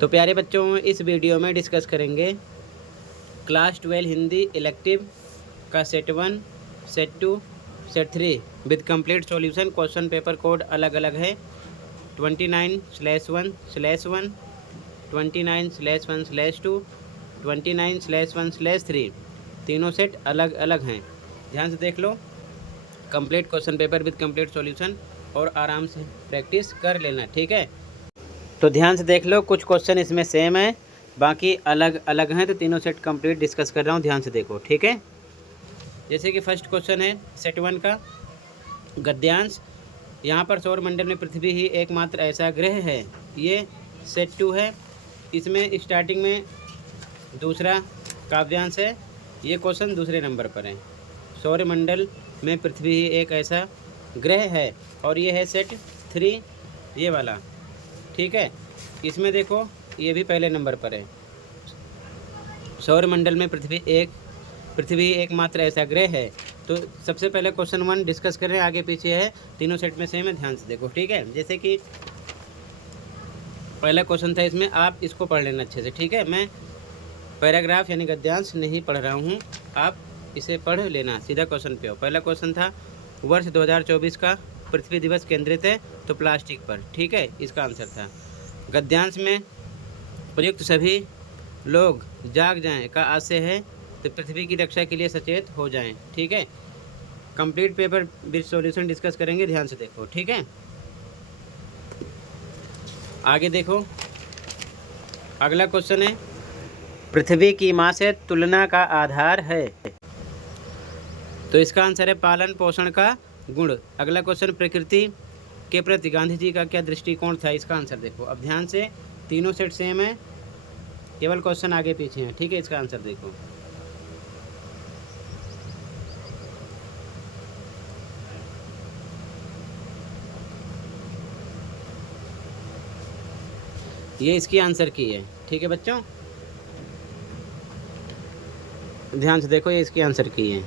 तो प्यारे बच्चों, इस वीडियो में डिस्कस करेंगे क्लास 12 हिंदी इलेक्टिव का set 1, set 2, set 3 with complete solution. Question paper code अलग अलग है 29/1/1, 29/1/2, 29/1/3। तीनों सेट अलग अलग हैं। ध्यान से देख लो, complete question paper with complete solution और आराम से प्रैक्टिस कर लेना, ठीक है। तो ध्यान से देख लो, कुछ क्वेश्चन इसमें सेम है, बाकी अलग अलग हैं। तो तीनों सेट कंप्लीट डिस्कस कर रहा हूँ, ध्यान से देखो, ठीक है। जैसे कि फर्स्ट क्वेश्चन है सेट 1 का गद्यांश। यहाँ पर सौरमंडल में पृथ्वी ही एकमात्र ऐसा ग्रह है। ये सेट 2 है। इसमें स्टार्टिंग में दूसरा काव्यांश है। ये क्वेश्चन दूसरे नंबर पर है। सौरमंडल में पृथ्वी ही एक ऐसा ग्रह है, और ये है सेट 3, ये वाला, ठीक है। इसमें देखो, ये भी पहले नंबर पर है। सौरमंडल में पृथ्वी एकमात्र ऐसा ग्रह है। तो सबसे पहले क्वेश्चन 1 डिस्कस कर रहे हैं, आगे पीछे है, तीनों सेट में सेम है, ध्यान से देखो, ठीक है। जैसे कि पहला क्वेश्चन था, इसमें आप इसको पढ़ लेना अच्छे से, ठीक है। मैं पैराग्राफ यानी गद्यांश नहीं पढ़ रहा हूँ, आप इसे पढ़ लेना, सीधा क्वेश्चन पे हो। पहला क्वेश्चन था वर्ष 2024 का पृथ्वी दिवस केंद्रित है तो प्लास्टिक पर, ठीक है, इसका आंसर था। गद्यांश में प्रयुक्त सभी लोग जाग जाएं का आशय है तो पृथ्वी की रक्षा के लिए सचेत हो जाएं, ठीक है। Complete paper with solution discuss करेंगे, ध्यान से देखो, ठीक है। आगे देखो, अगला क्वेश्चन है पृथ्वी की माँ से तुलना का आधार है। तो इसका आंसर है पालन पोषण का गुण। अगला क्वेश्चन प्रकृति के प्रति गांधी जी का क्या दृष्टिकोण था, इसका आंसर देखो। अब ध्यान से, तीनों सेट सेम है, केवल क्वेश्चन आगे पीछे हैं, ठीक है। इसका आंसर देखो, ये इसकी आंसर की है, ठीक है बच्चों, ध्यान से देखो, ये इसकी आंसर की है।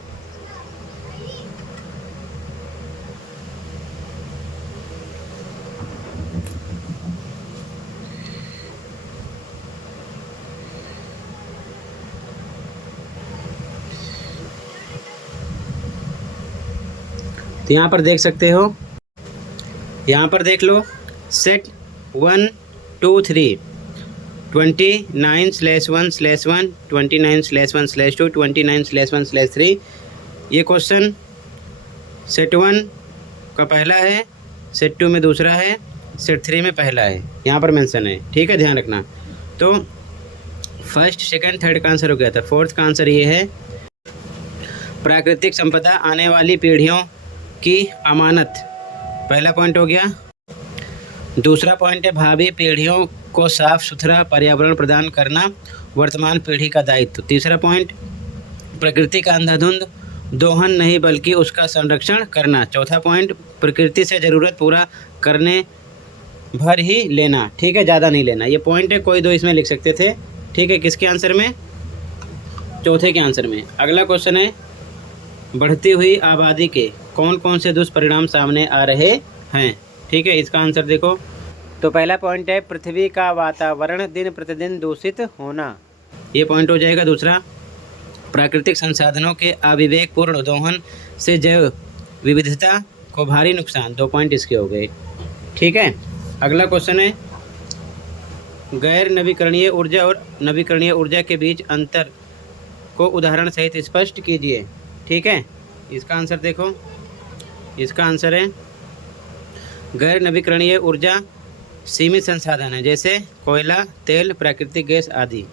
तो यहाँ पर देख सकते हो, यहाँ पर देख लो, सेट 1, 2, 3, 29/1/1, 29/1/2, 29/1/3। ये क्वेश्चन सेट 1 का पहला है, सेट 2 में दूसरा है, सेट 3 में पहला है, यहाँ पर मेंशन है, ठीक है, ध्यान रखना। तो फर्स्ट, सेकंड, थर्ड का आंसर हो गया था। फोर्थ का आंसर ये है प्राकृतिक संपदा आने वाली पीढ़ियों की अमानत, पहला पॉइंट हो गया। दूसरा पॉइंट है भावी पीढ़ियों को साफ सुथरा पर्यावरण प्रदान करना वर्तमान पीढ़ी का दायित्व। तीसरा पॉइंट प्रकृति का अंधाधुंध दोहन नहीं बल्कि उसका संरक्षण करना। चौथा पॉइंट प्रकृति से ज़रूरत पूरा करने भर ही लेना, ठीक है, ज़्यादा नहीं लेना। ये पॉइंट है, कोई दो इसमें लिख सकते थे, ठीक है। किसके आंसर में? चौथे के आंसर में। अगला क्वेश्चन है बढ़ती हुई आबादी के कौन कौन से दुष्परिणाम सामने आ रहे हैं, ठीक है, इसका आंसर देखो। तो पहला पॉइंट है पृथ्वी का वातावरण दिन प्रतिदिन दूषित होना, ये पॉइंट हो जाएगा। दूसरा प्राकृतिक संसाधनों के अविवेकपूर्ण दोहन से जैव विविधता को भारी नुकसान, 2 पॉइंट इसके हो गए, ठीक है। अगला क्वेश्चन है गैर नवीकरणीय ऊर्जा और नवीकरणीय ऊर्जा के बीच अंतर को उदाहरण सहित स्पष्ट कीजिए, ठीक है, इसका आंसर देखो। इसका आंसर है गैर नवीकरणीय ऊर्जा सीमित संसाधन है, जैसे कोयला, तेल, प्राकृतिक गैस आदि,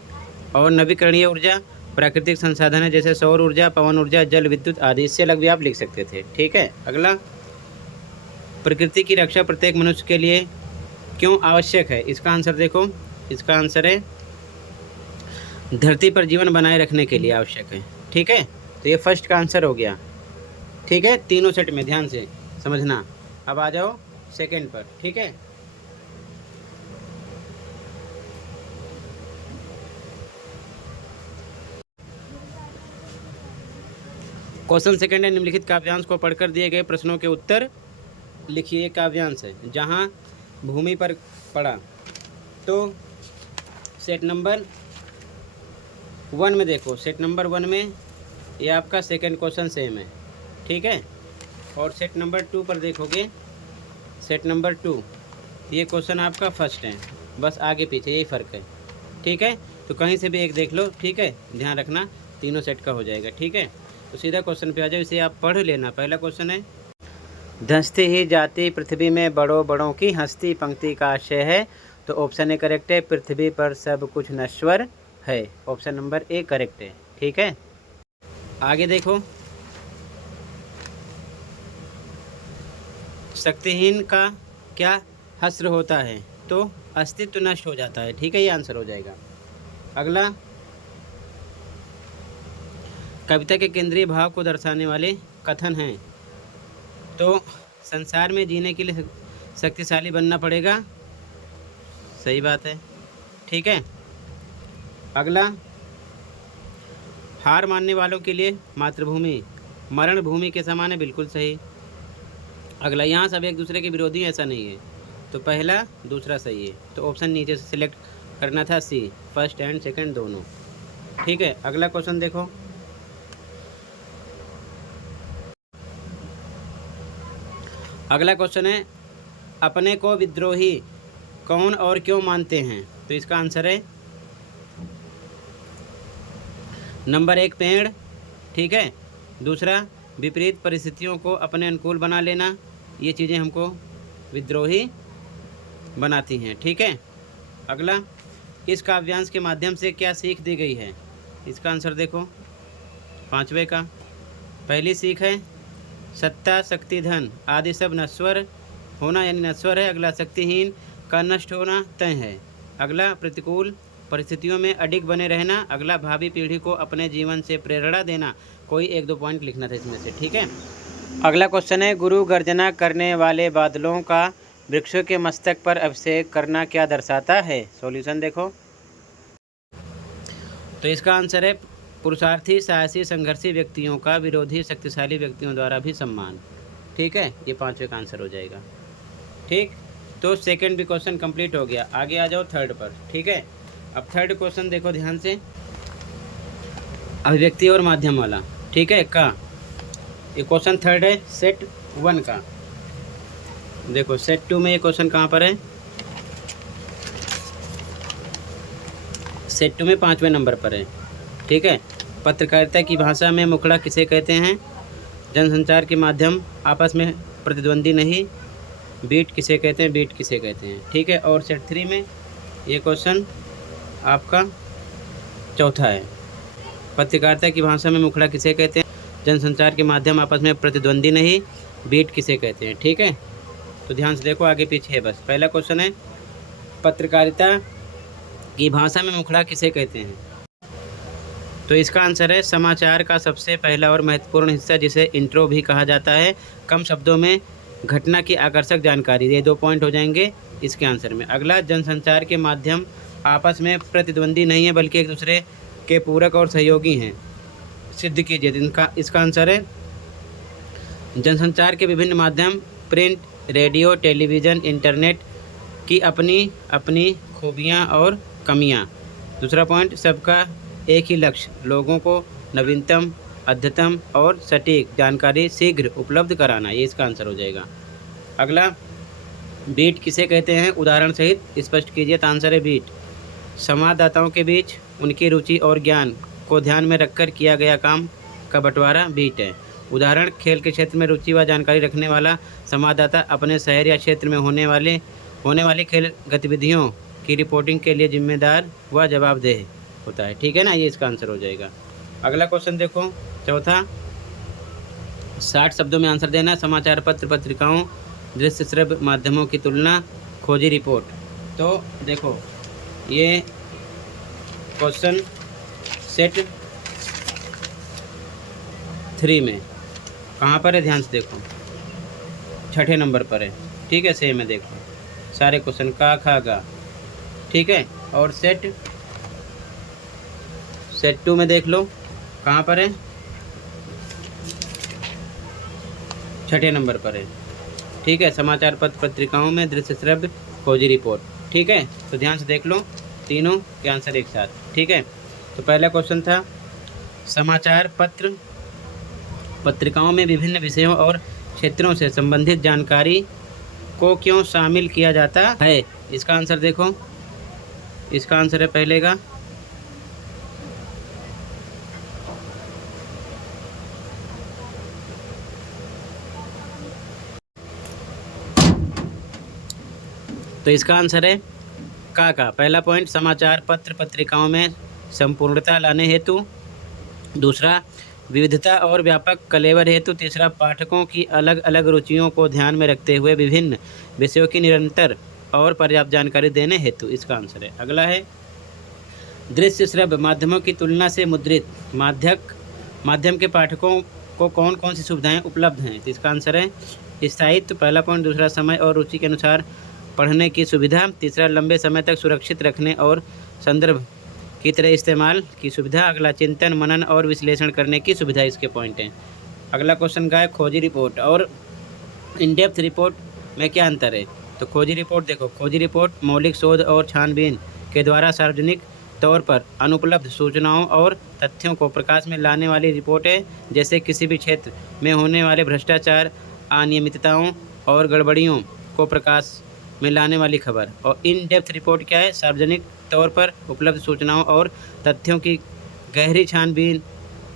और नवीकरणीय ऊर्जा प्राकृतिक संसाधन है, जैसे सौर ऊर्जा, पवन ऊर्जा, जल विद्युत आदि। इससे अलग भी आप लिख सकते थे, ठीक है। अगला प्रकृति की रक्षा प्रत्येक मनुष्य के लिए क्यों आवश्यक है, इसका आंसर देखो। इसका आंसर है धरती पर जीवन बनाए रखने के लिए आवश्यक है, ठीक है। तो ये फर्स्ट का आंसर हो गया, ठीक है, तीनों सेट में, ध्यान से समझना। अब आ जाओ सेकंड पर, ठीक है। क्वेश्चन सेकंड है निम्नलिखित काव्यांश को पढ़कर दिए गए प्रश्नों के उत्तर लिखिए। काव्यांश है जहाँ भूमि पर पड़ा, तो सेट नंबर 1 में देखो, सेट नंबर 1 में ये आपका सेकंड क्वेश्चन सेम है, ठीक है। और सेट नंबर 2 पर देखोगे, सेट नंबर 2 ये क्वेश्चन आपका फर्स्ट है, बस आगे पीछे यही फ़र्क है, ठीक है। तो कहीं से भी एक देख लो, ठीक है, ध्यान रखना तीनों सेट का हो जाएगा, ठीक है। तो सीधा क्वेश्चन पे आ जाओ, इसे आप पढ़ लेना। पहला क्वेश्चन है, धंसती ही जाती पृथ्वी में बड़ों बड़ों की हंसती पंक्ति का आशय है। तो ऑप्शन ए करेक्ट है, पृथ्वी पर सब कुछ नश्वर है। ऑप्शन नंबर ए करेक्ट है, ठीक है। आगे देखो, शक्तिहीन का क्या हस्र होता है? तो अस्तित्व नष्ट हो जाता है, ठीक है, ये आंसर हो जाएगा। अगला, कविता के केंद्रीय भाव को दर्शाने वाले कथन हैं। तो संसार में जीने के लिए शक्तिशाली बनना पड़ेगा, सही बात है, ठीक है। अगला, हार मानने वालों के लिए मातृभूमि मरण भूमि के समान है, बिल्कुल सही। अगला, यहाँ सब एक दूसरे के विरोधी हैं, ऐसा नहीं है। तो पहला दूसरा सही है, तो ऑप्शन नीचे से सिलेक्ट करना था सी, फर्स्ट एंड सेकंड दोनों, ठीक है। अगला क्वेश्चन देखो, अगला क्वेश्चन है, अपने को विद्रोही कौन और क्यों मानते हैं? तो इसका आंसर है नंबर 1 पेड़, ठीक है। दूसरा, विपरीत परिस्थितियों को अपने अनुकूल बना लेना, ये चीज़ें हमको विद्रोही बनाती हैं, ठीक है। अगला, इस काव्यांश के माध्यम से क्या सीख दी गई है? इसका आंसर देखो, 5वें का। पहली सीख है, सत्ता शक्ति धन आदि सब नश्वर होना यानी नश्वर है। अगला, शक्तिहीन का नष्ट होना तय है। अगला, प्रतिकूल परिस्थितियों में अडिग बने रहना। अगला, भावी पीढ़ी को अपने जीवन से प्रेरणा देना। कोई 1-2 पॉइंट लिखना था इसमें से, ठीक है। अगला क्वेश्चन है, गुरु गर्जना करने वाले बादलों का वृक्षों के मस्तक पर अभिषेक करना क्या दर्शाता है? सॉल्यूशन देखो, तो इसका आंसर है पुरुषार्थी साहसी संघर्षी व्यक्तियों का विरोधी शक्तिशाली व्यक्तियों द्वारा भी सम्मान, ठीक है। ये 5वें का आंसर हो जाएगा, ठीक। तो सेकंड भी क्वेश्चन कंप्लीट हो गया। आगे आ जाओ थर्ड पर, ठीक है। अब थर्ड क्वेश्चन देखो ध्यान से, अभिव्यक्ति और माध्यम वाला, ठीक है का। ये क्वेश्चन थर्ड है सेट 1 का। देखो सेट 2 में ये क्वेश्चन कहाँ पर है? सेट 2 में 5वें नंबर पर है, ठीक है। पत्रकारिता की भाषा में मुखड़ा किसे कहते हैं? जनसंचार के माध्यम आपस में प्रतिद्वंदी नहीं, बीट किसे कहते हैं? बीट किसे कहते हैं, ठीक है। और सेट 3 में ये क्वेश्चन आपका चौथा है, पत्रकारिता की भाषा में मुखड़ा किसे कहते हैं? जनसंचार के माध्यम आपस में प्रतिद्वंदी नहीं, बीट किसे कहते हैं, ठीक है। तो ध्यान से देखो, आगे पीछे है बस। पहला क्वेश्चन है, पत्रकारिता की भाषा में मुखड़ा किसे कहते हैं? तो इसका आंसर है समाचार का सबसे पहला और महत्वपूर्ण हिस्सा, जिसे इंट्रो भी कहा जाता है। कम शब्दों में घटना की आकर्षक जानकारी, ये 2 पॉइंट हो जाएंगे इसके आंसर में। अगला, जनसंचार के माध्यम आपस में प्रतिद्वंदी नहीं है बल्कि एक दूसरे के पूरक और सहयोगी हैं, सिद्ध कीजिए। इसका आंसर है जनसंचार के विभिन्न माध्यम प्रिंट, रेडियो, टेलीविज़न, इंटरनेट की अपनी अपनी खूबियाँ और कमियाँ। दूसरा पॉइंट, सबका एक ही लक्ष्य, लोगों को नवीनतम, अद्यतम और सटीक जानकारी शीघ्र उपलब्ध कराना, ये इसका आंसर हो जाएगा। अगला, बीट किसे कहते हैं? उदाहरण सहित स्पष्ट कीजिए। तो आंसर है बीट, संवाददाताओं के बीच उनकी रुचि और ज्ञान को ध्यान में रखकर किया गया काम का बंटवारा बीट है। उदाहरण, खेल के क्षेत्र में रुचि व जानकारी रखने वाला संवाददाता अपने शहर या क्षेत्र में होने वाली खेल गतिविधियों की रिपोर्टिंग के लिए जिम्मेदार व जवाबदेह होता है, ठीक है ना। ये इसका आंसर हो जाएगा। अगला क्वेश्चन देखो, चौथा, 60 शब्दों में आंसर देना। समाचार पत्र, पत्रिकाओं, दृश्य श्रव्य माध्यमों की तुलना, खोजी रिपोर्ट। तो देखो ये क्वेश्चन सेट 3 में कहाँ पर है? ध्यान से देखो, 6ठे नंबर पर है, ठीक है। सेम है, देखो सारे क्वेश्चन का खा गा, ठीक है। और सेट 2 में देख लो कहाँ पर है? 6ठे नंबर पर है, ठीक है। समाचार पत्र, पत्रिकाओं में दृश्य श्रव्य खोजी रिपोर्ट, ठीक है। तो ध्यान से देख लो, तीनों के आंसर एक साथ, ठीक है। तो पहला क्वेश्चन था समाचार पत्र पत्रिकाओं में विभिन्न विषयों और क्षेत्रों से संबंधित जानकारी को क्यों शामिल किया जाता है। इसका आंसर देखो, इसका आंसर है पहले का तो इसका आंसर है का पहला पॉइंट समाचार पत्र पत्रिकाओं में संपूर्णता लाने हेतु, दूसरा विविधता और व्यापक कलेवर हेतु, तीसरा पाठकों की अलग अलग रुचियों को ध्यान में रखते हुए विभिन्न विषयों की निरंतर और पर्याप्त जानकारी देने हेतु। इसका आंसर है। अगला है दृश्य श्रव्य माध्यमों की तुलना से मुद्रित माध्यम के पाठकों को कौन कौन सी सुविधाएं उपलब्ध हैं। तो इसका आंसर है स्थायित्व, पहला पॉइंट, दूसरा समय और रुचि के अनुसार पढ़ने की सुविधा, तीसरा लंबे समय तक सुरक्षित रखने और संदर्भ की तरह इस्तेमाल की सुविधा, अगला चिंतन मनन और विश्लेषण करने की सुविधा। इसके पॉइंट हैं। अगला क्वेश्चन का है खोजी रिपोर्ट और इन डेप्थ रिपोर्ट में क्या अंतर है। तो खोजी रिपोर्ट देखो, खोजी रिपोर्ट मौलिक शोध और छानबीन के द्वारा सार्वजनिक तौर पर अनुपलब्ध सूचनाओं और तथ्यों को प्रकाश में लाने वाली रिपोर्ट है, जैसे किसी भी क्षेत्र में होने वाले भ्रष्टाचार, अनियमितताओं और गड़बड़ियों को प्रकाश में लाने वाली खबर। और इन डेप्थ रिपोर्ट क्या है, सार्वजनिक तौर पर उपलब्ध सूचनाओं और तथ्यों की गहरी छानबीन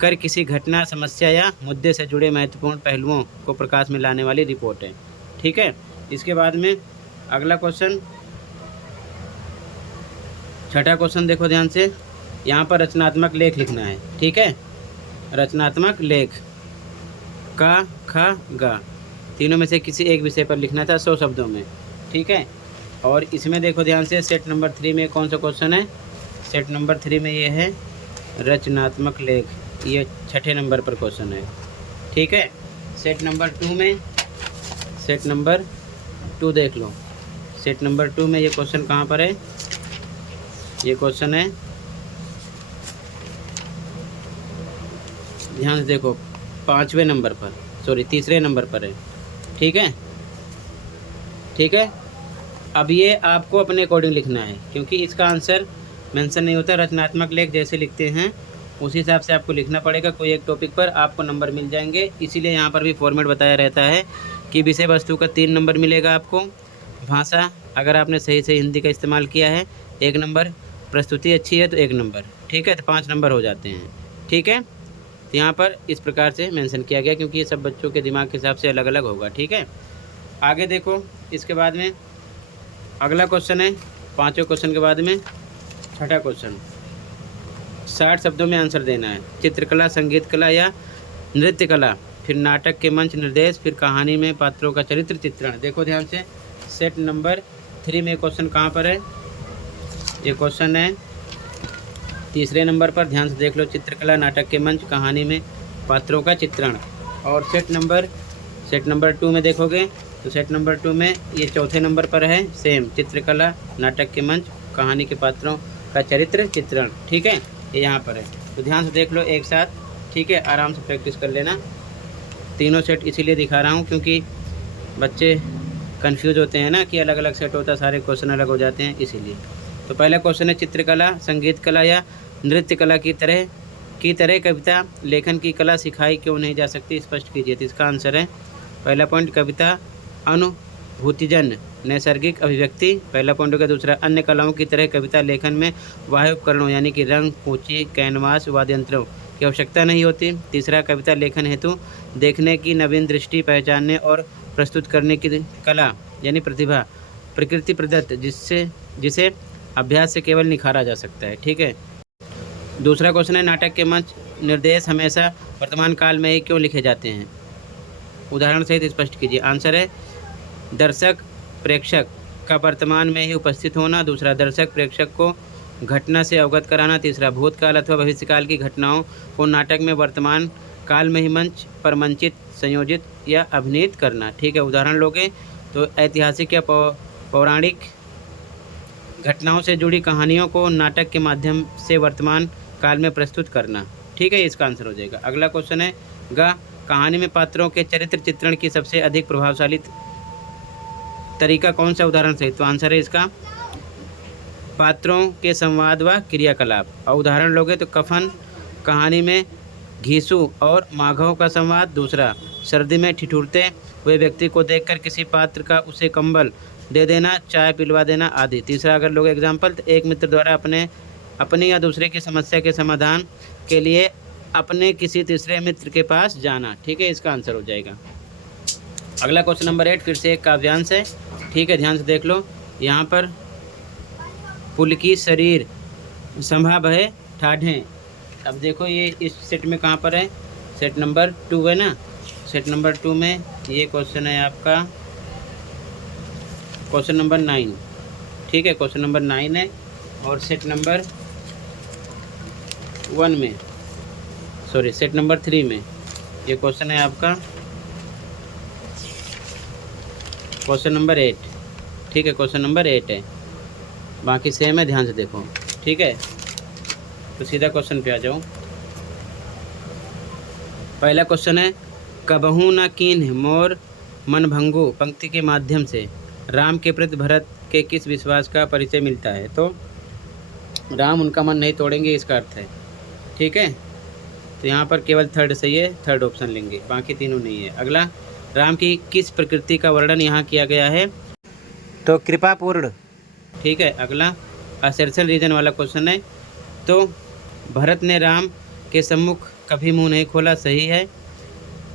कर किसी घटना, समस्या या मुद्दे से जुड़े महत्वपूर्ण पहलुओं को प्रकाश में लाने वाली रिपोर्ट है, ठीक है। इसके बाद में अगला क्वेश्चन, छठा क्वेश्चन देखो ध्यान से, यहाँ पर रचनात्मक लेख लिखना है, ठीक है। रचनात्मक लेख का, ख, ग तीनों में से किसी एक विषय पर लिखना था 100 शब्दों में, ठीक है। और इसमें देखो ध्यान से, सेट नंबर 3 में कौन सा क्वेश्चन है। सेट नंबर 3 में ये है रचनात्मक लेख, ये छठे नंबर पर क्वेश्चन है, ठीक है। सेट नंबर 2 में, सेट नंबर 2 देख लो, सेट नंबर 2 में ये क्वेश्चन कहाँ पर है। ये क्वेश्चन है, ध्यान से देखो, 5वें नंबर पर, सॉरी 3रे नंबर पर है, ठीक है, ठीक है। अब ये आपको अपने अकॉर्डिंग लिखना है, क्योंकि इसका आंसर मेंशन नहीं होता। रचनात्मक लेख जैसे लिखते हैं उसी हिसाब से आपको लिखना पड़ेगा। कोई एक टॉपिक पर आपको नंबर मिल जाएंगे, इसीलिए यहाँ पर भी फॉर्मेट बताया रहता है कि विषय वस्तु का 3 नंबर मिलेगा आपको। भाषा, अगर आपने सही से हिंदी का इस्तेमाल किया है 1 नंबर, प्रस्तुति अच्छी है तो 1 नंबर, ठीक है, तो 5 नंबर हो जाते हैं, ठीक है। तो यहाँ पर इस प्रकार से मेंशन किया गया, क्योंकि ये सब बच्चों के दिमाग के हिसाब से अलग अलग होगा, ठीक है। आगे देखो, इसके बाद में अगला क्वेश्चन है, 5वें क्वेश्चन के बाद में छठा क्वेश्चन, 60 शब्दों में आंसर देना है। चित्रकला, संगीत कला या नृत्य कला, फिर नाटक के मंच निर्देश, फिर कहानी में पात्रों का चरित्र चित्रण। देखो ध्यान से, सेट नंबर 3 में क्वेश्चन कहाँ पर है। ये क्वेश्चन है 3रे नंबर पर, ध्यान से देख लो, चित्रकला, नाटक के मंच, कहानी में पात्रों का चित्रण। और सेट नंबर 2 में देखोगे तो सेट नंबर 2 में ये 4थे नंबर पर है, सेम, चित्रकला, नाटक के मंच, कहानी के पात्रों का चरित्र चित्रण, ठीक है, ये यहाँ पर है। तो ध्यान से देख लो एक साथ, ठीक है, आराम से प्रैक्टिस कर लेना। तीनों सेट इसीलिए दिखा रहा हूँ क्योंकि बच्चे कंफ्यूज होते हैं ना कि अलग अलग सेट होता है, सारे क्वेश्चन अलग हो जाते हैं, इसीलिए। तो पहला क्वेश्चन है, चित्रकला, संगीत कला या नृत्य कला की तरह कविता लेखन की कला सिखाई क्यों नहीं जा सकती, स्पष्ट कीजिए। तो इसका आंसर है पहला पॉइंट, कविता अनुभूतिजन्य नैसर्गिक अभिव्यक्ति, पहला पॉइंट होगा। दूसरा, अन्य कलाओं की तरह कविता लेखन में बाह्य उपकरणों यानी कि रंग, पूंची, कैनवास, वाद्य यंत्रों की आवश्यकता नहीं होती। तीसरा, कविता लेखन हेतु देखने की नवीन दृष्टि, पहचानने और प्रस्तुत करने की कला यानी प्रतिभा प्रकृति प्रदत्त, जिसे अभ्यास से केवल निखारा जा सकता है, ठीक है। दूसरा क्वेश्चन है, नाटक के मंच निर्देश हमेशा वर्तमान काल में ही क्यों लिखे जाते हैं, उदाहरण सहित स्पष्ट कीजिए। आंसर है दर्शक प्रेक्षक का वर्तमान में ही उपस्थित होना। दूसरा, दर्शक प्रेक्षक को घटना से अवगत कराना। तीसरा, भूतकाल अथवा भविष्यकाल की घटनाओं को नाटक में वर्तमान काल में ही मंच पर मंचित, संयोजित या अभिनीत करना, ठीक है। उदाहरण लोगे तो ऐतिहासिक या पौराणिक घटनाओं से जुड़ी कहानियों को नाटक के माध्यम से वर्तमान काल में प्रस्तुत करना, ठीक है, इसका आंसर हो जाएगा। अगला क्वेश्चन है, कहानी में पात्रों के चरित्र चित्रण की सबसे अधिक प्रभावशाली तरीका कौन सा, उदाहरण सहित। तो आंसर है इसका पात्रों के संवाद व क्रियाकलाप। और उदाहरण लोगे तो कफन कहानी में घीसू और माघव का संवाद। दूसरा, सर्दी में ठिठुरते हुए व्यक्ति को देखकर किसी पात्र का उसे कंबल दे देना, चाय पिलवा देना आदि। तीसरा अगर लोग एग्जाम्पल, तो एक मित्र द्वारा अपनी या दूसरे की समस्या के समाधान के लिए अपने किसी तीसरे मित्र के पास जाना। ठीक है, इसका आंसर हो जाएगा। अगला क्वेश्चन नंबर 8 फिर से एक काव्यांश है। ठीक है, ध्यान से देख लो। यहाँ पर पुलकी शरीर संभा भय ठाढ़े। अब देखो ये इस सेट में कहाँ पर है, सेट नंबर 2 है ना। सेट नंबर 2 में ये क्वेश्चन है आपका क्वेश्चन नंबर 9। ठीक है, क्वेश्चन नंबर 9 है। और सेट नंबर 1 में, सॉरी सेट नंबर 3 में ये क्वेश्चन है आपका क्वेश्चन नंबर 8। ठीक है, क्वेश्चन नंबर 8 है, बाकी सेम है, ध्यान से देखो। ठीक है, तो सीधा क्वेश्चन पे आ जाओ। पहला क्वेश्चन है, कबहू न कीन्ह मोर मन भंगु पंक्ति के माध्यम से राम के प्रति भरत के किस विश्वास का परिचय मिलता है। तो राम उनका मन नहीं तोड़ेंगे, इसका अर्थ है। ठीक है, तो यहाँ पर केवल थर्ड सही है, थर्ड ऑप्शन लेंगे, बाकी तीनों नहीं है। अगला, राम की किस प्रकृति का वर्णन यहाँ किया गया है। तो कृपापूर्ण। ठीक है, अगला असर्सल रीजन वाला क्वेश्चन है। तो भरत ने राम के सम्मुख कभी मुंह नहीं खोला, सही है।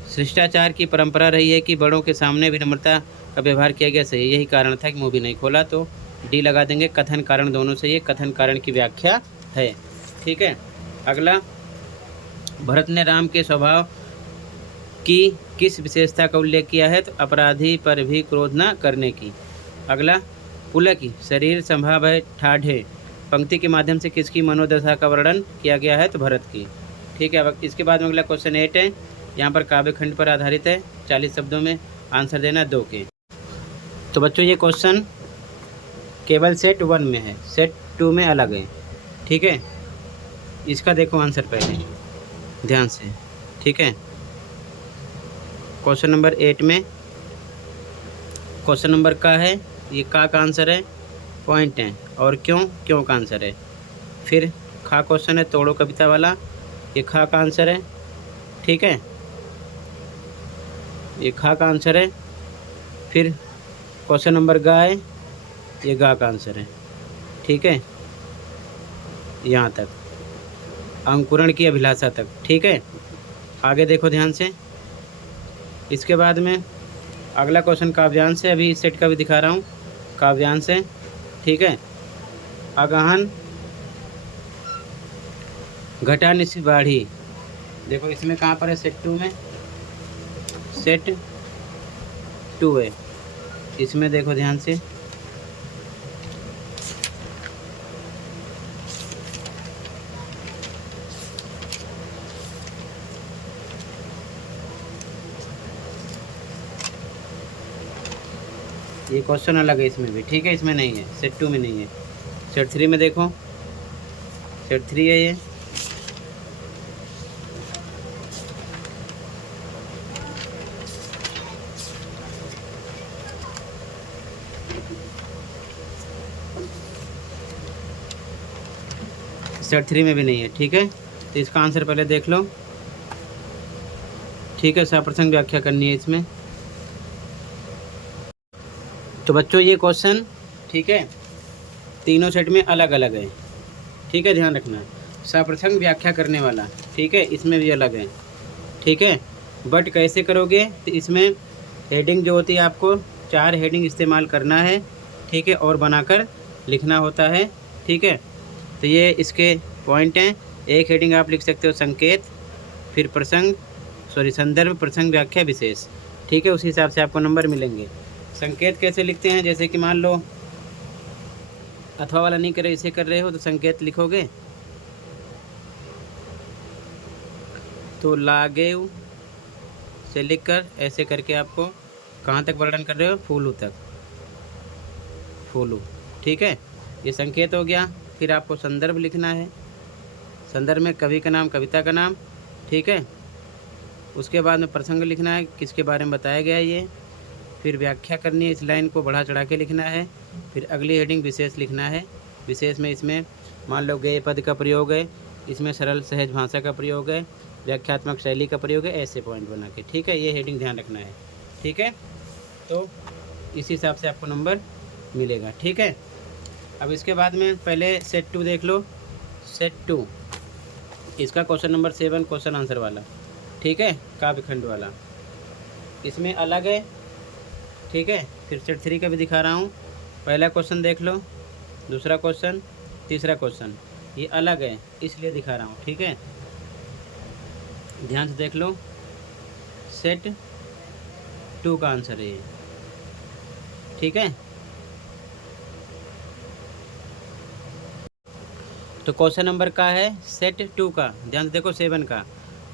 शिष्टाचार की परंपरा रही है कि बड़ों के सामने विनम्रता का व्यवहार किया गया, सही, यही कारण था कि मुंह भी नहीं खोला, तो डी लगा देंगे। कथन कारण दोनों सही है, कथन कारण की व्याख्या है। ठीक है, अगला, भरत ने राम के स्वभाव की किस विशेषता का उल्लेख किया है। तो अपराधी पर भी क्रोध न करने की। अगला, पुलक शरीर संभा भय ठाढ़े पंक्ति के माध्यम से किसकी मनोदशा का वर्णन किया गया है। तो भरत की। ठीक है, अब इसके बाद में अगला क्वेश्चन 8 है। यहाँ पर काव्य खंड पर आधारित है, 40 शब्दों में आंसर देना 2 के। तो बच्चों ये क्वेश्चन केवल सेट 1 में है, सेट 2 में अलग है। ठीक है, इसका देखो आंसर पहले ध्यान से। ठीक है, क्वेश्चन नंबर 8 में क्वेश्चन नंबर का है, ये का आंसर है, पॉइंट है, और क्यों का आंसर है। फिर खा क्वेश्चन है तोड़ो कविता वाला, ये खा का आंसर है। ठीक है, ये खा का आंसर है। फिर क्वेश्चन नंबर गा है, ये गा का आंसर है। ठीक है, यहाँ तक अंकुरण की अभिलाषा तक। ठीक है, आगे देखो ध्यान से। इसके बाद में अगला क्वेश्चन काव्यांश है, अभी इस सेट का भी दिखा रहा हूँ, काव्यांश है। ठीक है, अगहन घटा निश बाढ़ी। देखो इसमें कहाँ पर है, सेट 2 में, सेट 2 है। इसमें देखो ध्यान से, ये क्वेश्चन अलग है इसमें भी। ठीक है, इसमें नहीं है, सेट 2 में नहीं है। सेट 3 में देखो, सेट 3 है ये। सेट 3 में भी नहीं है। ठीक है, तो इसका आंसर पहले देख लो। ठीक है, सप्रसंग व्याख्या करनी है इसमें। तो बच्चों ये क्वेश्चन, ठीक है, तीनों सेट में अलग अलग है। ठीक है, ध्यान रखना, सप्रसंग व्याख्या करने वाला। ठीक है, इसमें भी अलग है। ठीक है, बट कैसे करोगे, तो इसमें हेडिंग जो होती है आपको 4 हेडिंग इस्तेमाल करना है। ठीक है, और बनाकर लिखना होता है। ठीक है, तो ये इसके पॉइंट हैं। एक हेडिंग आप लिख सकते हो संकेत, फिर संदर्भ, प्रसंग, व्याख्या, विशेष। ठीक है, उसी हिसाब से आपको नंबर मिलेंगे। संकेत कैसे लिखते हैं, जैसे कि मान लो अथवा वाला नहीं कर रहे, इसे कर रहे हो, तो संकेत लिखोगे तो लागेव से लिखकर ऐसे करके आपको कहाँ तक वर्णन कर रहे हो, फूलू तक, फूलू। ठीक है, ये संकेत हो गया। फिर आपको संदर्भ लिखना है, संदर्भ में कवि का नाम, कविता का नाम। ठीक है, उसके बाद में प्रसंग लिखना है, किसके बारे में बताया गया है ये। फिर व्याख्या करनी है, इस लाइन को बढ़ा चढ़ा के लिखना है। फिर अगली हेडिंग विशेष लिखना है। विशेष में इसमें मान लो गेय पद का प्रयोग है, इसमें सरल सहज भाषा का प्रयोग है, व्याख्यात्मक शैली का प्रयोग है, ऐसे पॉइंट बना के, ठीक है। ये हेडिंग ध्यान रखना है, ठीक है। तो इस हिसाब से आपको नंबर मिलेगा, ठीक है। अब इसके बाद में पहले सेट 2 देख लो। सेट 2 इसका क्वेश्चन नंबर 7 क्वेश्चन आंसर वाला, ठीक है, काव्यखंड वाला, इसमें अलग है, ठीक है। फिर सेट 3 का भी दिखा रहा हूँ। पहला क्वेश्चन देख लो, दूसरा क्वेश्चन, तीसरा क्वेश्चन, ये अलग है इसलिए दिखा रहा हूँ, ठीक है। ध्यान से देख लो। सेट 2 का आंसर है ये, ठीक है। तो क्वेश्चन नंबर का है सेट 2 का, ध्यान से देखो 7 का।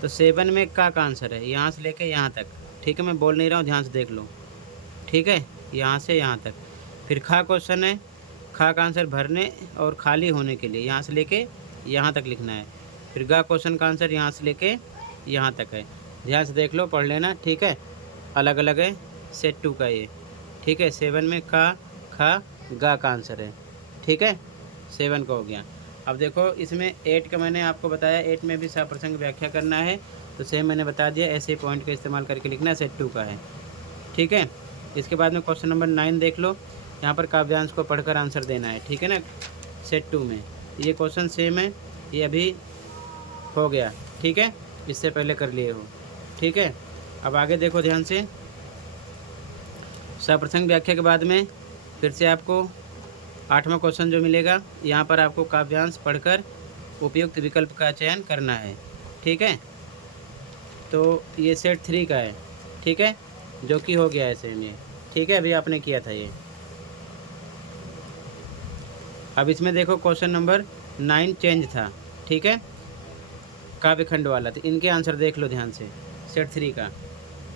तो 7 में का आंसर है यहाँ से लेके यहाँ तक, ठीक है। मैं बोल नहीं रहा हूँ, ध्यान से देख लो, ठीक है, यहाँ से यहाँ तक। फिर खा क्वेश्चन है, खा का आंसर भरने और खाली होने के लिए यहाँ से लेके यहाँ तक लिखना है। फिर गा क्वेश्चन का आंसर यहाँ से लेके यहाँ तक है। ध्यान से देख लो, पढ़ लेना, ठीक है। अलग अलग है सेट 2 का ये, ठीक है। 7 में का, खा, गा का आंसर है, ठीक है। 7 का हो गया। अब देखो इसमें 8 का मैंने आपको बताया, 8 में भी सप्रसंग व्याख्या करना है, तो सेम मैंने बता दिया, ऐसे पॉइंट का इस्तेमाल करके लिखना है, सेट 2 का है, ठीक है। इसके बाद में क्वेश्चन नंबर 9 देख लो। यहाँ पर काव्यांश को पढ़कर आंसर देना है, ठीक है ना, सेट 2 में। ये क्वेश्चन सेम है, ये अभी हो गया, ठीक है, इससे पहले कर लिए हो, ठीक है। अब आगे देखो ध्यान से। सप्रसंग व्याख्या के बाद में फिर से आपको 8वां क्वेश्चन जो मिलेगा, यहाँ पर आपको काव्यांश पढ़कर उपयुक्त विकल्प का चयन करना है, ठीक है। तो ये सेट 3 का है, ठीक है, जो कि हो गया है सेम ये, ठीक है, अभी आपने किया था ये। अब इसमें देखो क्वेश्चन नंबर 9 चेंज था, ठीक है, काव्यखंड वाला। तो इनके आंसर देख लो ध्यान से, सेट 3 का।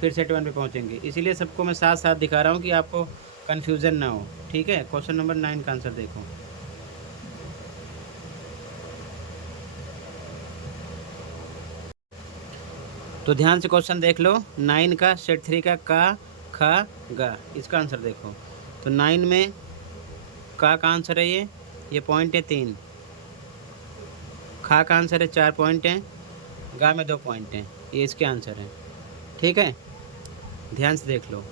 फिर सेट 1 पे पहुंचेंगे, इसीलिए सबको मैं साथ साथ दिखा रहा हूँ कि आपको कन्फ्यूज़न ना हो, ठीक है। क्वेश्चन नंबर 9 का आंसर देखो। तो ध्यान से क्वेश्चन देख लो, 9 का सेट 3 का खा गा, इसका आंसर देखो। तो 9 में का आंसर है ये पॉइंट है 3, खा का आंसर है 4 पॉइंट हैं, गा में 2 पॉइंट हैं, ये इसके आंसर है, ठीक है। ध्यान से देख लो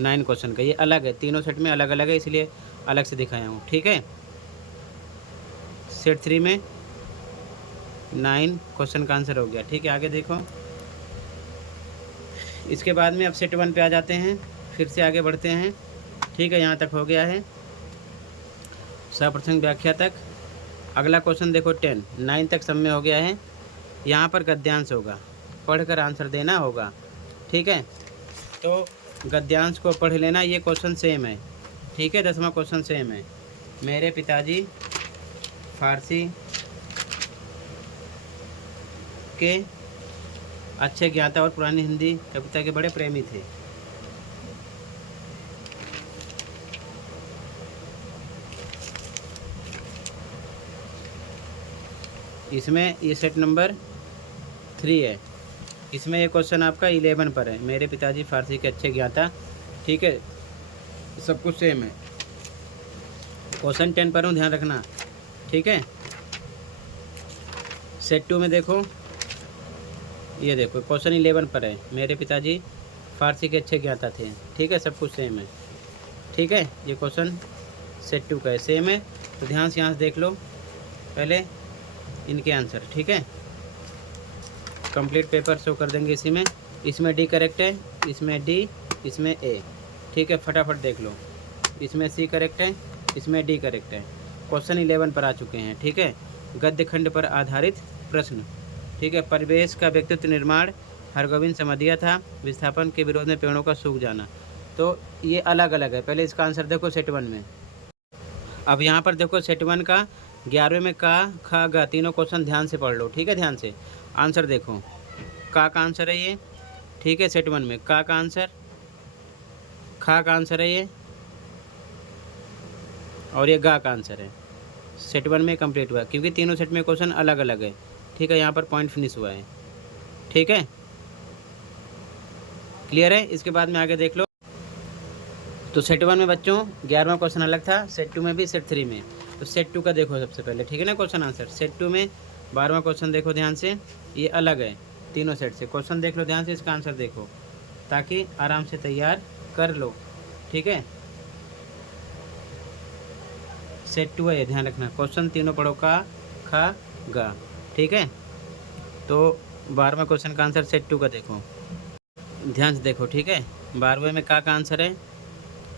9 क्वेश्चन का, ये अलग है, तीनों सेट में अलग अलग है, इसलिए अलग से दिखाया हूँ, ठीक है। सेट 3 में 9 क्वेश्चन का आंसर हो गया, ठीक है। आगे देखो, इसके बाद में अब सेट 1 पे आ जाते हैं, फिर से आगे बढ़ते हैं, ठीक है। यहाँ तक हो गया है सप्रसंग व्याख्या तक। अगला क्वेश्चन देखो 10, 9 तक सब में हो गया है। यहाँ पर गद्यांश होगा, पढ़कर आंसर देना होगा, ठीक है। तो गद्यांश को पढ़ लेना, ये क्वेश्चन सेम है, ठीक है, 10वां क्वेश्चन सेम है। मेरे पिताजी फारसी के अच्छे ज्ञाता और पुरानी हिंदी कविता के बड़े प्रेमी थे। इसमें ये सेट नंबर 3 है, इसमें ये क्वेश्चन आपका 11 पर है। मेरे पिताजी फारसी के अच्छे ज्ञाता, ठीक है, सब कुछ सेम है। क्वेश्चन 10 पर हूँ, ध्यान रखना, ठीक है। सेट 2 में देखो, ये देखो क्वेश्चन 11 पर है, मेरे पिताजी फारसी के अच्छे ज्ञाता थे, ठीक है, सब कुछ सेम है, ठीक है। ये क्वेश्चन सेट 2 का है, सेम है। तो ध्यान से यहाँ से देख लो पहले इनके आंसर, ठीक है। कंप्लीट पेपर शो कर देंगे इसी में। इसमें डी करेक्ट है, इसमें डी, इसमें ए, ठीक है, फटाफट देख लो। इसमें सी करेक्ट है, इसमें डी करेक्ट है। क्वेश्चन 11 पर आ चुके हैं, ठीक है। गद्य खंड पर आधारित प्रश्न, ठीक है। परिवेश का व्यक्तित्व निर्माण हरगोविंद समझिया था, विस्थापन के विरोध में पेड़ों का सूख जाना। तो ये अलग अलग है, पहले इसका आंसर देखो सेट 1 में। अब यहाँ पर देखो सेट 1 का 11वें में का खा गा, तीनों क्वेश्चन ध्यान से पढ़ लो, ठीक है। ध्यान से आंसर देखो, का आंसर है ये, ठीक है, सेट 1 में का आंसर, खा का आंसर है ये, और ये गा का आंसर है। सेट 1 में कंप्लीट हुआ, क्योंकि तीनों सेट में क्वेश्चन अलग अलग है, ठीक है। यहाँ पर पॉइंट फिनिश हुआ है, ठीक है, क्लियर है। इसके बाद में आगे देख लो। तो सेट 1 में बच्चों 11वां क्वेश्चन अलग था, सेट 2 में भी, सेट 3 में। तो सेट 2 का देखो सबसे पहले, ठीक है ना क्वेश्चन आंसर। सेट 2 में 12वां क्वेश्चन देखो ध्यान से, ये अलग है तीनों सेट से। क्वेश्चन देख लो ध्यान से, इसका आंसर देखो ताकि आराम से तैयार कर लो, ठीक है। सेट 2 है, ध्यान रखना। क्वेश्चन तीनों पढ़ो, का, खा, गा, ठीक है। तो 12वां क्वेश्चन का आंसर सेट 2 का देखो, ध्यान से देखो, ठीक है। 12वें में का आंसर है,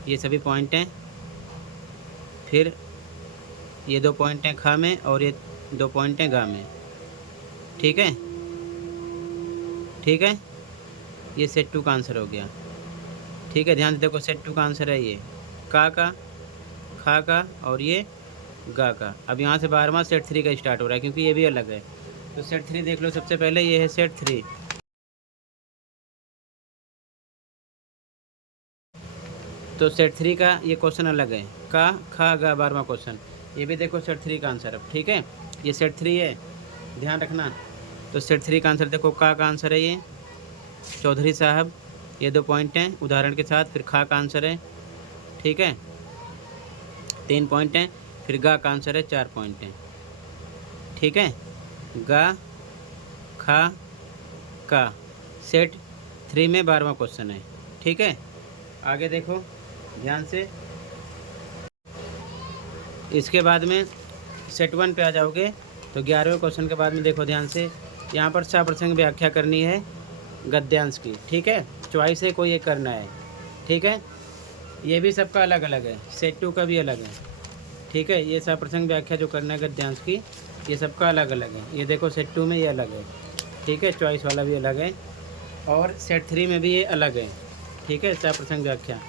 ये सभी पॉइंट हैं, फिर ये 2 पॉइंट हैं खा में और ये 2 पॉइंट हैं गा में, ठीक है, ठीक है। ये सेट 2 का आंसर हो गया, ठीक है। ध्यान से देखो, सेट 2 का आंसर है ये का, खा का और ये गा का। अब यहाँ से 12वां सेट 3 का स्टार्ट हो रहा है, क्योंकि ये भी अलग है। तो सेट 3 देख लो सबसे पहले, ये है सेट 3। तो सेट 3 का ये क्वेश्चन अलग है, का, खा, गा, 12वां क्वेश्चन। ये भी देखो सेट 3 का आंसर अब, ठीक है। ये सेट 3 है, ध्यान रखना। तो सेट 3 का आंसर देखो, का आंसर है ये चौधरी साहब, ये 2 पॉइंट हैं उदाहरण के साथ। फिर खा का आंसर है, ठीक है, 3 पॉइंट हैं। फिर गा का आंसर है 4 पॉइंट हैं, ठीक है। गा, खा, का, सेट 3 में 12वां क्वेश्चन है, ठीक है। आगे देखो ध्यान से, इसके बाद में सेट 1 पे आ जाओगे तो 11वें क्वेश्चन के बाद में देखो ध्यान से, यहाँ पर सप्रसंग व्याख्या करनी है गद्यांश की, ठीक है। चॉइस है, कोई एक करना है, ठीक है। ये भी सबका अलग अलग है, सेट 2 का भी अलग है, ठीक है। ये सप्रसंग व्याख्या जो करना है गद्यांश की, ये सबका अलग अलग है। ये देखो सेट 2 में ये अलग है, ठीक है, चॉइस वाला भी अलग है। और सेट 3 में भी ये अलग है, ठीक है, सप्रसंग व्याख्या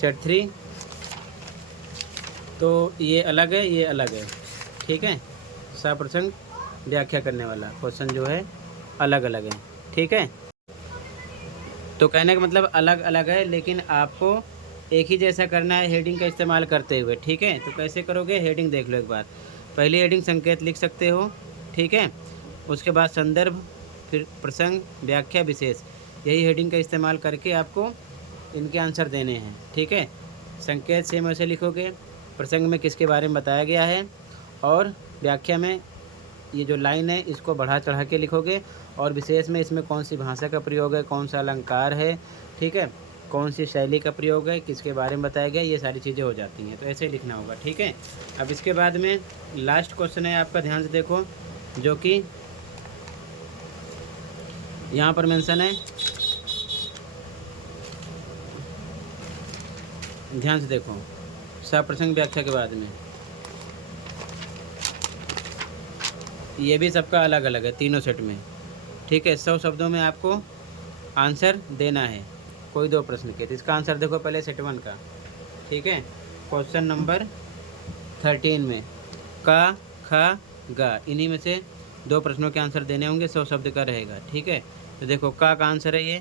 सेट 3। तो ये अलग है, ये अलग है, ठीक है। सप्रसंग व्याख्या करने वाला क्वेश्चन जो है अलग अलग है, ठीक है। तो कहने का मतलब अलग अलग है, लेकिन आपको एक ही जैसा करना है हेडिंग का इस्तेमाल करते हुए, ठीक है। तो कैसे करोगे, हेडिंग देख लो एक बार। पहली हेडिंग संकेत लिख सकते हो, ठीक है। उसके बाद संदर्भ, फिर प्रसंग, व्याख्या, विशेष, यही हेडिंग का इस्तेमाल करके आपको इनके आंसर देने हैं, ठीक है। संकेत सेम वैसे लिखोगे, प्रसंग में किसके बारे में बताया गया है, और व्याख्या में ये जो लाइन है इसको बढ़ा चढ़ा के लिखोगे, और विशेष में इसमें कौन सी भाषा का प्रयोग है, कौन सा अलंकार है, ठीक है, कौन सी शैली का प्रयोग है, किसके बारे में बताया गया, ये सारी चीज़ें हो जाती हैं। तो ऐसे लिखना होगा, ठीक है। अब इसके बाद में लास्ट क्वेश्चन है आपका, ध्यान से देखो, जो कि यहाँ पर मेंशन है, ध्यान से देखो, सप्रसंग व्याख्या के बाद में ये भी सबका अलग अलग है तीनों सेट में, ठीक है। 100 शब्दों में आपको आंसर देना है कोई 2 प्रश्न के। तो इसका आंसर देखो पहले सेट 1 का, ठीक है। क्वेश्चन नंबर 13 में का, खा, गा, इन्हीं में से 2 प्रश्नों के आंसर देने होंगे, 100 शब्द का रहेगा, ठीक है। तो देखो का आंसर है ये,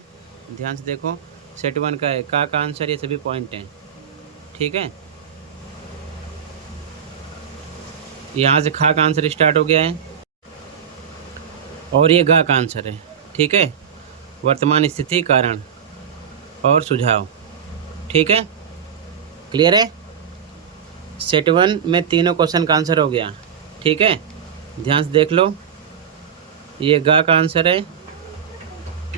ध्यान से देखो, सेट 1 का है का आंसर, ये सभी पॉइंट हैं, ठीक है। यहाँ से खा का आंसर स्टार्ट हो गया है, और ये गा का आंसर है, ठीक है। वर्तमान स्थिति, कारण और सुझाव, ठीक है, क्लियर है। सेट 1 में तीनों क्वेश्चन का आंसर हो गया, ठीक है। ध्यान से देख लो, ये गा का आंसर है,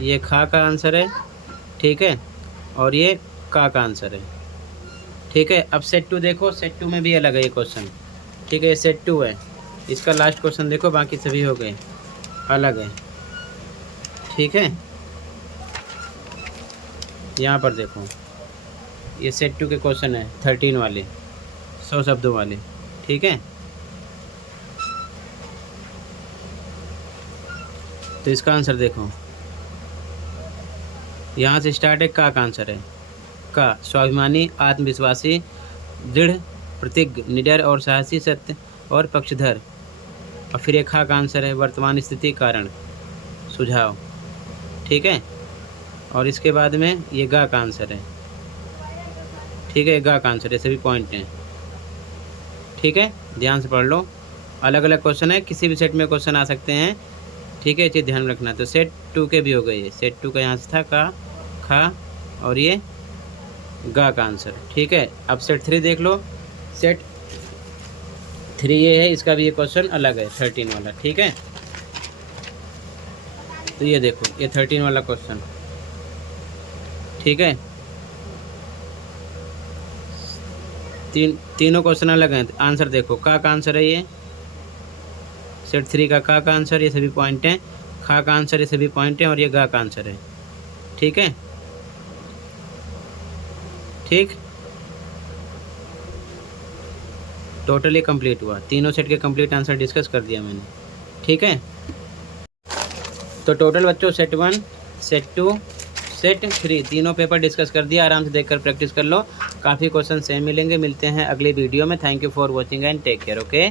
ये खा का आंसर है, ठीक है, और ये का आंसर है, ठीक है। अब सेट 2 देखो, सेट 2 में भी अलग है ये क्वेश्चन, ठीक है। ये सेट 2 है, इसका लास्ट क्वेश्चन देखो, बाकी सभी हो गए अलग है, ठीक है। यहाँ पर देखो, ये सेट 2 के क्वेश्चन है 13 वाले, 100 शब्दों वाले, ठीक है। तो इसका आंसर देखो, यहाँ से स्टार्ट है, का आंसर है, का स्वाभिमानी, आत्मविश्वासी, दृढ़ प्रतिज्ञ, निडर और साहसी, सत्य और पक्षधर। और फिर एक खा का आंसर है वर्तमान स्थिति, कारण, सुझाव, ठीक है। और इसके बाद में ये गा का आंसर है, ठीक है, गा का आंसर है, सभी पॉइंट हैं, ठीक है। ध्यान से पढ़ लो, अलग अलग क्वेश्चन है, किसी भी सेट में क्वेश्चन आ सकते हैं, ठीक है, ये चीज़ ध्यान में रखना। तो सेट 2 के भी हो गए, ये सेट 2 का यहाँ से था का, खा और ये गा का आंसर, ठीक है। अब सेट 3 देख लो, सेट 3 ये है, इसका भी ये क्वेश्चन अलग है 13 वाला, ठीक है। तो ये देखो, ये 13 वाला क्वेश्चन, ठीक है। तीनों क्वेश्चन अलग हैं। आंसर देखो, का आंसर है ये सेट 3 का आंसर, ये सभी पॉइंट हैं। खा का आंसर, ये सभी पॉइंट हैं। और ये गा का आंसर है, ठीक है। ठीक, टोटली कंप्लीट हुआ। तीनों सेट के कंप्लीट आंसर डिस्कस कर दिया मैंने, ठीक है। तो टोटल बच्चों सेट 1, सेट 2, सेट 3 तीनों पेपर डिस्कस कर दिया। आराम से देखकर प्रैक्टिस कर लो, काफ़ी क्वेश्चन सेम मिलेंगे। मिलते हैं अगली वीडियो में। Thank you for watching and take care, okay.